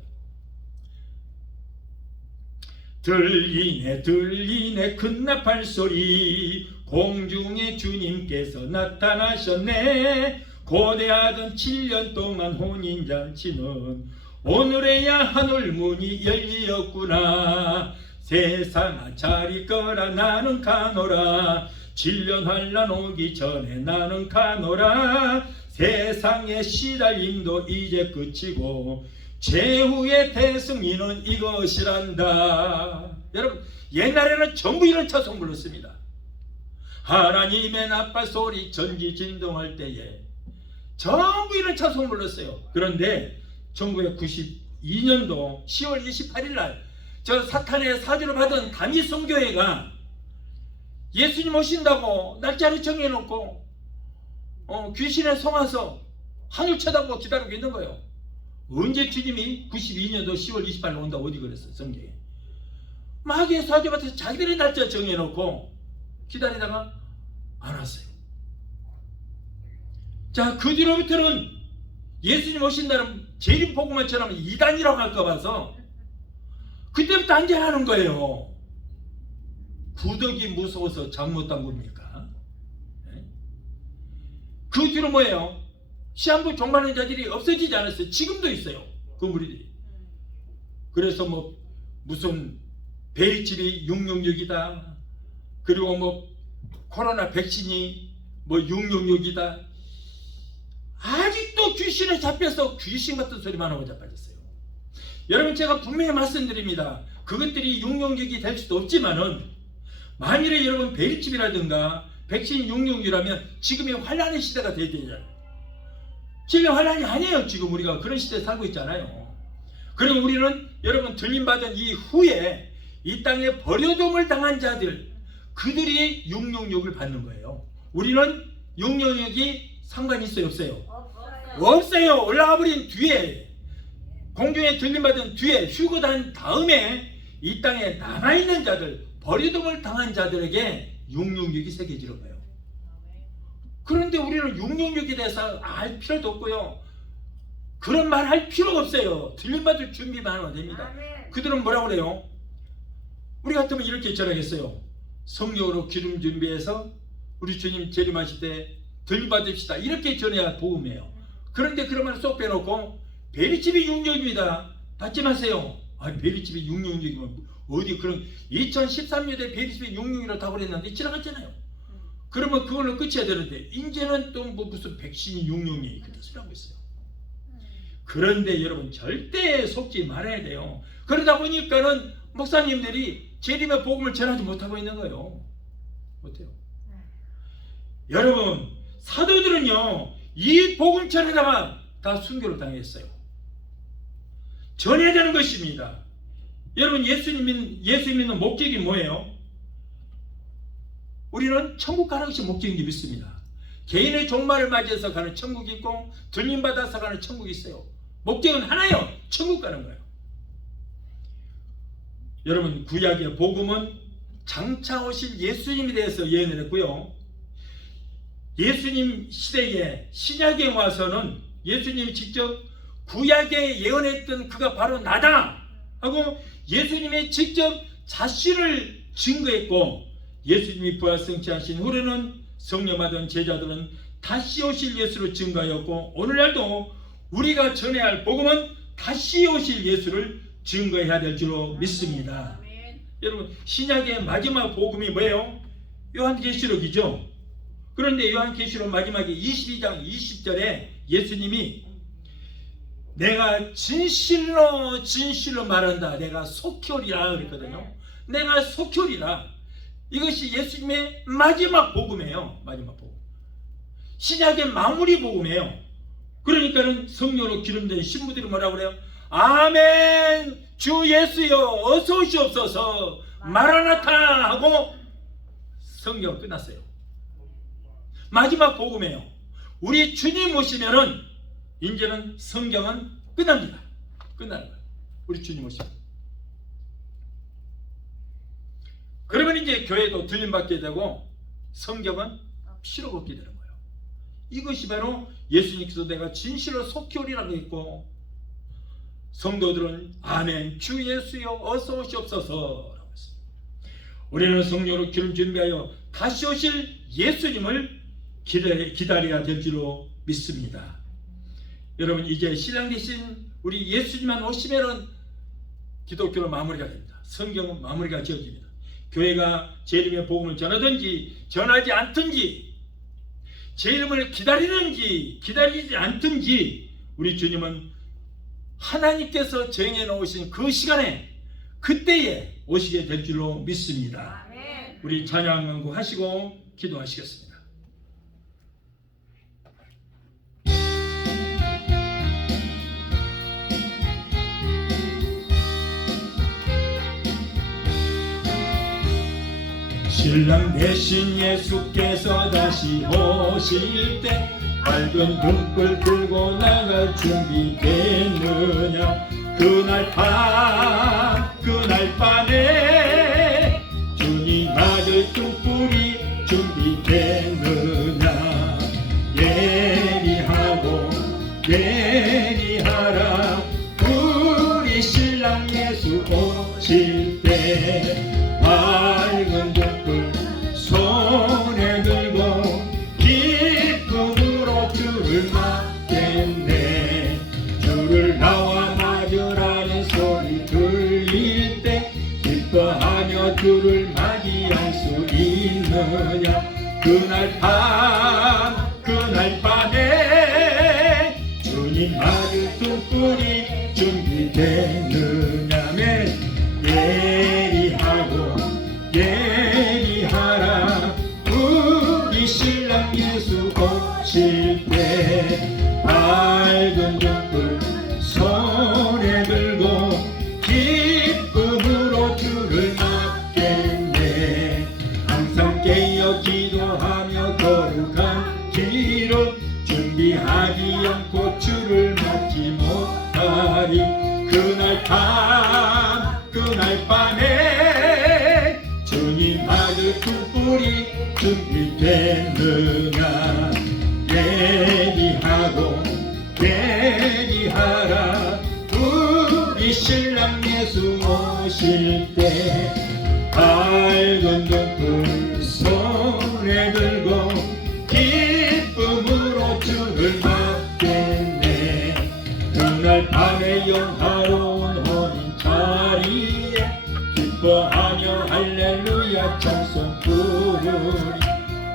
들리네 들리네 큰 나팔 소리, 공중에 주님께서 나타나셨네. 고대하던 7년 동안 혼인잔치는 오늘에야 하늘문이 열리었구나. 세상아 잘 있거라 나는 가노라. 7년 환난 오기 전에 나는 가노라. 세상의 시달림도 이제 끝이고 최후의 대승리는 이것이란다. 여러분, 옛날에는 전부 이런 찬송 불렀습니다. 하나님의 나팔 소리 전지진동할 때에 전부 이런 찬송 불렀어요. 그런데 1992년도 10월 28일 날 저 사탄의 사주를 받은 다미 성교회가 예수님 오신다고 날짜를 정해놓고 귀신에 속아서 하늘 쳐다보고 기다리고 있는 거예요. 언제 주님이 92년도 10월 28일 온다고 어디 그랬어요? 성경에 마귀의 사주 받아서 자기들의 날짜 정해놓고 기다리다가 안 왔어요. 자, 그 뒤로부터는 예수님 오신다는 재림복음만 전하면 이단이라고 할까 봐서 그때부터 안전하는 거예요. 구덕이 무서워서 잠 못 담굽니까? 그 뒤로 뭐예요? 시한부 종말하는 자들이 없어지지 않았어요. 지금도 있어요. 그 무리들이. 그래서 뭐 무슨 베이집이 666이다. 그리고 뭐 코로나 백신이 뭐 666이다. 아직도 귀신에 잡혀서 귀신 같은 소리만 하고 자빠졌어요. 여러분, 제가 분명히 말씀드립니다. 그것들이 666이 될 수도 없지만은 만일에 여러분 베리칩이라든가 백신 666이라면 지금이 환란의 시대가 돼야 되잖아요. 지금 환란이 아니에요. 지금 우리가 그런 시대에 살고 있잖아요. 그리고 우리는 여러분 들림받은 이후에 이 땅에 버려둠을 당한 자들, 그들이 666을 받는 거예요. 우리는 666이 상관이 있어요? 없어요? 없어요. 올라가 버린 뒤에, 공중에 들림받은 뒤에, 휴거된 다음에 이 땅에 남아있는 자들, 버려둠을 당한 자들에게 666이 새겨지는 거예요. 그런데 우리는 666에 대해서 알 필요도 없고요. 그런 말 할 필요가 없어요. 들림받을 준비만 하면 됩니다. 그들은 뭐라고 그래요? 우리 같으면 이렇게 전하겠어요. 성령으로 기름 준비해서 우리 주님 재림하실 때 들림받읍시다. 이렇게 전해야 복음이에요. 그런데 그런 말 쏙 빼놓고 베리칩이 666입니다. 받지 마세요. 아니, 베리칩이 666이면 어디 그런 2013년에 베리칩이 666이라고 다 그랬는데 지나갔잖아요. 그러면 그걸로 끝이야 되는데 이제는 또 뭐 무슨 백신이 666이 그런 소리 하고 있어요. 그런데 여러분 절대 속지 말아야 돼요. 그러다 보니까는 목사님들이 재림의 복음을 전하지 못하고 있는 거예요. 못해요. 여러분, 사도들은요 이 복음 전하다가 다 순교를 당했어요. 전해야 되는 것입니다. 여러분, 예수 믿는 목적이 뭐예요? 우리는 천국 가는 것이 목적인 게 믿습니다. 개인의 종말을 맞이해서 가는 천국이 있고 들림받아서 가는 천국이 있어요. 목적은 하나예요. 천국 가는 거예요. 여러분, 구약의 복음은 장차 오실 예수님에 대해서 예언을 했고요. 예수님 시대에 신약에 와서는 예수님이 직접 구약에 예언했던 그가 바로 나다 하고 예수님이 직접 자신을 증거했고, 예수님이 부활 성취하신 후로는 성령 받은 제자들은 다시 오실 예수를 증거하였고, 오늘날도 우리가 전해야 할 복음은 다시 오실 예수를 증거해야 될 줄로 믿습니다. 여러분, 신약의 마지막 복음이 뭐예요? 요한계시록이죠. 그런데 요한계시록 마지막에 22장 20절에 예수님이 내가 진실로 진실로 말한다. 내가 속히 오리라 그랬거든요. 내가 속히 오리라. 이것이 예수님의 마지막 복음이에요. 마지막 복음. 신약의 마무리 복음이에요. 그러니까는 성령으로 기름된 신부들이 뭐라고 그래요? 아멘, 주 예수여 어서 오시옵소서, 마라나타 하고 성경 끝났어요. 마지막 복음이에요. 우리 주님 오시면은 이제는 성경은 끝납니다. 끝나는 거예요. 우리 주님 오시면. 그러면 이제 교회도 들림받게 되고 성경은 필요가 없게 되는 거예요. 이것이 바로 예수님께서 내가 진실로 속히 오리라고 했고, 성도들은 아멘 주 예수여 어서 오시옵소서 라고 했습니다. 우리는 성령으로 기름 준비하여 다시 오실 예수님을 기다려야 될 줄로 믿습니다. 여러분, 이제 신랑 되신 우리 예수님만 오시면은 기독교는 마무리가 됩니다. 성경은 마무리가 지어집니다. 교회가 제 이름의 복음을 전하든지 전하지 않든지, 제 이름을 기다리는지 기다리지 않든지, 우리 주님은 하나님께서 정해 놓으신 그 시간에 그때에 오시게 될 줄로 믿습니다. 아멘. 우리 찬양 연구하시고 기도하시겠습니다. 신랑 대신 예수께서 다시 오실 때 밝은 등불 들고 나갈 준비 됐느냐? 그날 밤에 주님 아들 등불이 준비됐느냐? 예리하라 우리 신랑 예수 오실 때 밝은 등불 손에 들고 기쁨으로 주를 맞겠네. 주를 나와 맞으라는 소리 들릴 때 기뻐하며 주를 맞이할 수 있느냐? 그날 밤에 주님 아들 등불이 준비됐느냐면 예리하라 우리 신랑 예수 오실 때 밝은 등불 손에 들고 기쁨으로 주를 맞겠네. 항상 깨어 기도하며 거룩한 길을 준비하지 않고 주를 맞지 못하리. 그날 밤에 주님 아들 등불이 준비됐느냐? 예리하라 우리 신랑 예수 오실 때 밝은 등불 손에 들고 기쁨으로 주를 맞겠네. 그날 밤에 영화로운 혼인 자리에 기뻐하며 할렐루야 찬송 부르리.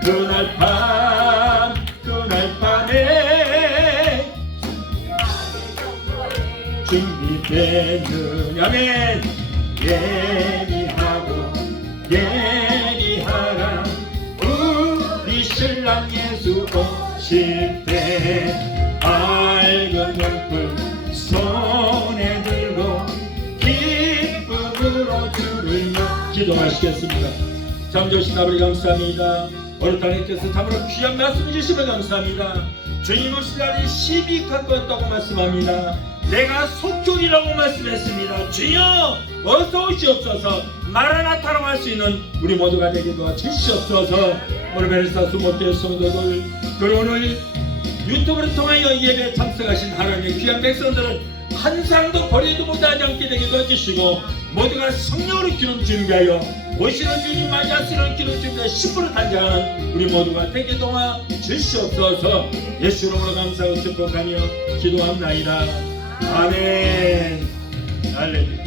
그날 밤에 준비되느냐면 예리하라 우리 신랑 예수 오실 때 밝은 등불 손에 들고 기쁨으로 주를 기도하시겠습니다. 잠조신 아버지 감사합니다. 오늘 하나님께서 참으로 귀한 말씀 주시면 감사합니다. 주님 오실 날이 심히 가까웠다고 말씀합니다. 내가 속전이라고 말씀했습니다. 주여 어서 오시옵소서. 마라나타라고 할 수 있는 우리 모두가 되게 도와주시옵소서. 오늘 베레사 수목교회 성도들, 그리고 오늘 유튜브를 통하여 예배에 참석하신 하나님의 귀한 백성들은 한 사람도 버리도 못하지 않게 되게 도와주시고, 모두가 성령으로 기름 준비하여 오시는 주님 맞이하시는 기름 준비하여 신부로 단장하는 우리 모두가 되게 도와주시옵소서. 예수 이름으로 감사하고 축복하며 기도합나이다. 아멘. 할렐루야.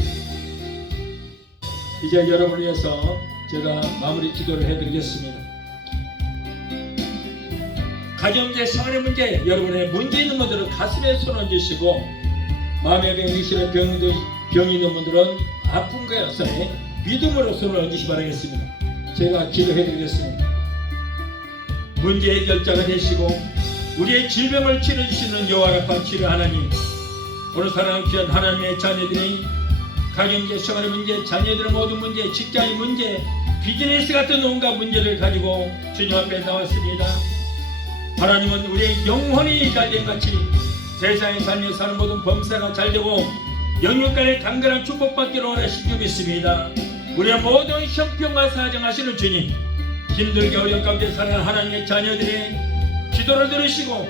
이제 여러분을 위해서 제가 마무리 기도를 해드리겠습니다. 가정제 생활의 문제, 여러분의 문제 있는 분들은 가슴에 손 얹으시고, 마음의 병, 육신의 병이 있는 분들은 아픈 것에 믿음으로 손을 얹으시 바라겠습니다. 제가 기도해드리겠습니다. 문제 해결자가 되시고 우리의 질병을 치료주시는 여호와라판 치료 하나님, 오늘 사랑하는 귀한 하나님의 자녀들의 가정제 생활의 문제, 자녀들의 모든 문제, 직장의 문제, 비즈니스 같은 온갖 문제를 가지고 주님 앞에 나왔습니다. 하나님은 우리의 영혼이 잘된 같이 세상에 살며 사는 모든 범사가 잘되고 영육간의 강건한 축복받기를 원하신 줄 믿습니다. 우리의 모든 형편과 사정하시는 주님, 힘들게 어려운 가운데 사는 하나님의 자녀들의 기도를 들으시고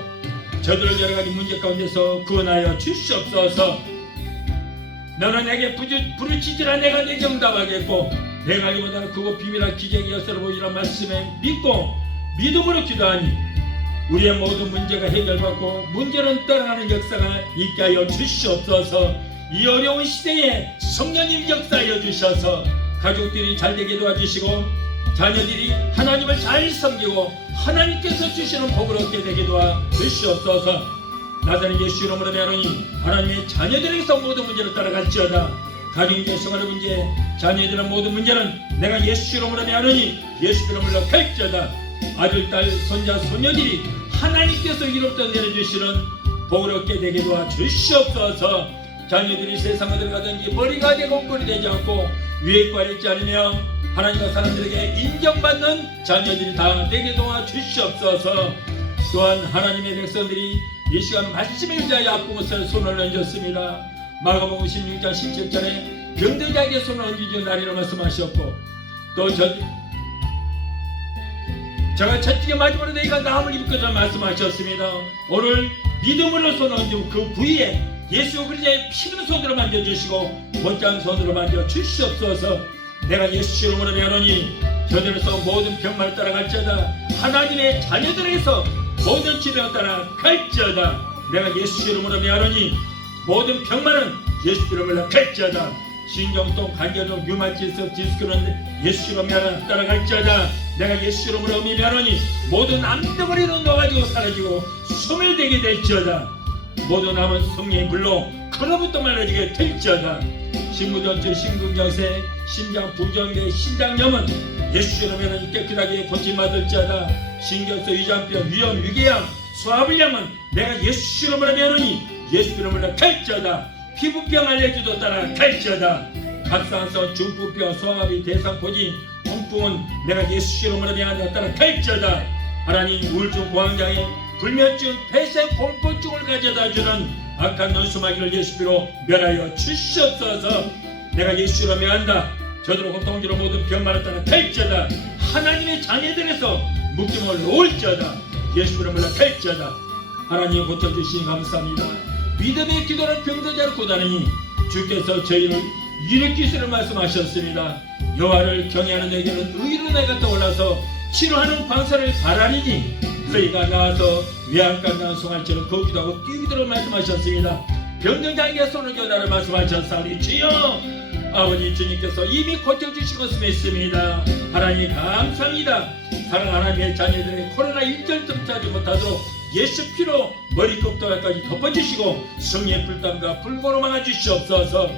저들을 여러가지 문제 가운데서 구원하여 주시옵소서. 너는 내게 부르짖으라 내가 내게 응답하겠고 내가 이보다 크고 비밀한 기적의 역사를 보이라 말씀에 믿고 믿음으로 기도하니 우리의 모든 문제가 해결받고 문제는 떠나가는 역사가 있게 하여 주시옵소서. 이 어려운 시대에 성령님 역사하여 주셔서 가족들이 잘되게 도와주시고 자녀들이 하나님을 잘 섬기고 하나님께서 주시는 복을 얻게 되게 도와주시옵소서. 나자는 예수 이름으로 대하노니 하나님의 자녀들에게서 모든 문제를 따라갈지어다. 가정의 생활의 문제, 자녀들의 모든 문제는 내가 예수 이름으로 대하노니 예수 이름으로 갈지어다. 아들, 딸, 손자, 손녀들이 하나님께서 이로부터 내려주시는 복을 얻게 되게 도와주시옵소서. 자녀들이 세상에 들어가든지 머리가 되고 꼴이 되지 않고 위에 꽈리지 않으며 하나님과 사람들에게 인정받는 자녀들이 다 되게 도와주시옵소서. 또한 하나님의 백성들이 이 시간 말씀에 의지하여 아프고서 손을 얹었습니다. 마가복음 16장 17절에 병든 자에게 손을 얹으지 나리라 말씀하셨고 또 제가 첫째 마지막으로 너희가 나음을 입을 것이라 말씀하셨습니다. 오늘 믿음으로 손을 얹고 그 부위에 예수 그리스도의 피를 손으로 만져주시고 못지않은 손으로 만져주시옵소서. 내가 예수 이름으로 배우노니 저들에서 모든 병만을 따라갈지어다. 하나님의 자녀들에서 모든 치료를 따라갈지어다. 내가 예수 이름으로 배우노니 모든 병만은 예수 이름으로 갈지어다. 신경통, 관절통, 류마티스, 디스크는 예수 이름으로 따라갈지어다. 내가 예수 이름으로 의미하노니 모든 암덩어리로 넣어가지고 사라지고 소멸되게 될지어다. 모든 남은 성령의 불로 그로부터 말라지게 될지어다. 신부전증, 심근경색, 심장 부정계, 신장염은 예수 이름으로 깨끗하게 고침받을지어다. 신경성, 위장병, 위염, 위궤양, 소화불량은 내가 예수 이름으로 하노니 예수 이름으로 갈지어다. 피부병 알레르기도 따라 갈지어다. 각상성, 중풍병, 소화마비, 대상포진, 통풍은 내가 예수 이름으로 따라 갈지어다. 하나님 우울증, 공황장애, 불면증, 폐쇄, 공포증을 가져다주는 악한 논수마귀를 예수로 멸하여 주시옵소서. 내가 예수로 멸한다. 저들을 고통주로 모든 병만을 따라 갈지어다. 하나님의 자녀들에서 묶임을 놓을지어다. 예수로 멸하 갈지어다. 하나님 고쳐주시니 감사합니다. 믿음의 기도를 병든 자를 고다니니 주께서 저희를 일으키시는 말씀하셨습니다. 여호와를 경외하는 너에게는 의로 내가 떠올라서 치료하는 방사를 바라리니 너희가 나와서 외양간 난송할지는 거기도 하고 뛰기도록 말씀하셨습니다. 병든 자에게 손을 겨나를 말씀하셨사니 주여 아버지 주님께서 이미 고쳐주신 것을 믿습니다. 하나님 감사합니다. 사랑 하나님의 자녀들의 코로나 1절점 차지 못하도록 예수 피로 머리끝까지 덮어주시고 성령의 불담과 불고로 막아주시옵소서.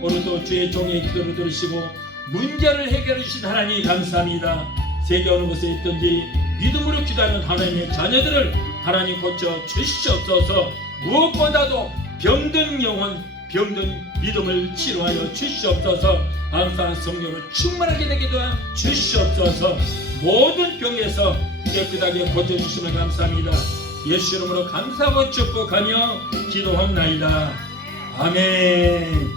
오늘도 주의 종의 기도를 들으시고 문제를 해결해 주신 하나님 감사합니다. 세계 어느 곳에 있든지 믿음으로 기도하는 하나님의 자녀들을 하나님 고쳐 주시옵소서. 무엇보다도 병든 영혼, 병든 믿음을 치료하여 주시옵소서. 항상 성령으로 충만하게 되게 도와 주시옵소서. 모든 병에서 깨끗하게 고쳐주시면 감사합니다. 예수 이름으로 감사하고 축복하며 기도합나이다. 아멘.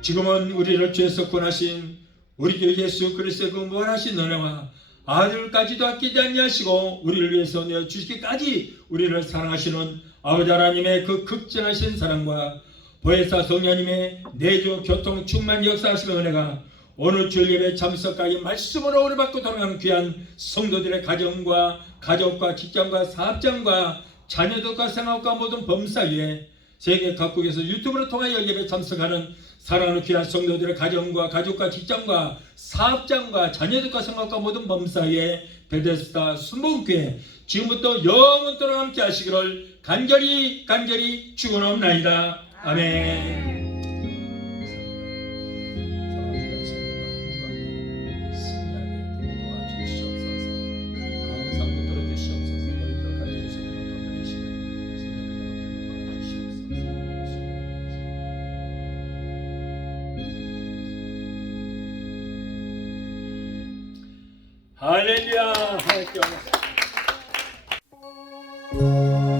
지금은 우리를 죄에서 구원하신 우리 주 예수 그리스도의 그 무한하신 은혜와 아들까지도 아끼지 아니하시고 우리를 위해서 내어주시기까지 우리를 사랑하시는 아버지 하나님의 그 극진하신 사랑과 보혜사 성령님의 내주 교통 충만 역사하시는 은혜가 오늘 주일 예배 참석하기 말씀으로 은혜받고 돌아가는 귀한 성도들의 가정과 가족과 직장과 사업장과 자녀들과 생활과 모든 범사 위에 세계 각국에서 유튜브를 통하여 예배 참석하는 사랑하는 귀한 성도들의 가정과 가족과 직장과 사업장과 자녀들과 생활과 모든 범사 위에 베데스다 순복음교회 지금부터 영원토록 함께 하시기를 간절히 축원하옵나이다. 아멘. 할렐루야. 네.